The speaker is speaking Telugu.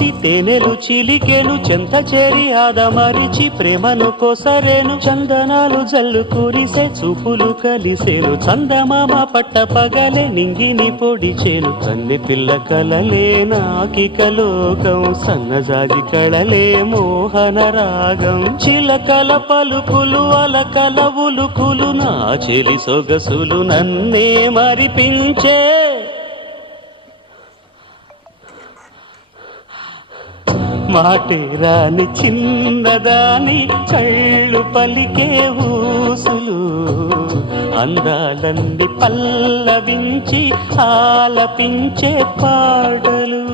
చూసి తేనెలు చిలికెను, చెంత చేరి ఆదమరిచి ప్రేమను కొసరేను. చందనాలు జల్లు కురిసే, చూపులు కలిసేను, చందమామ పట్ట పగలే నింగిని పొడిచేను. కన్నె పిల్ల కలలే నాకిక లోకం, సన్నజాజి కళలే మోహన రాగం. చిలకల పలుకులు అలకల ఉలుకులు, నా చెలి సొగసులు నన్నే మరిపించే. మాటే రాని చిన్నదాని కళ్ళు పలికే ఊసులు, అందాలన్నీ పల్లవించి ఆలపించే పాటలు.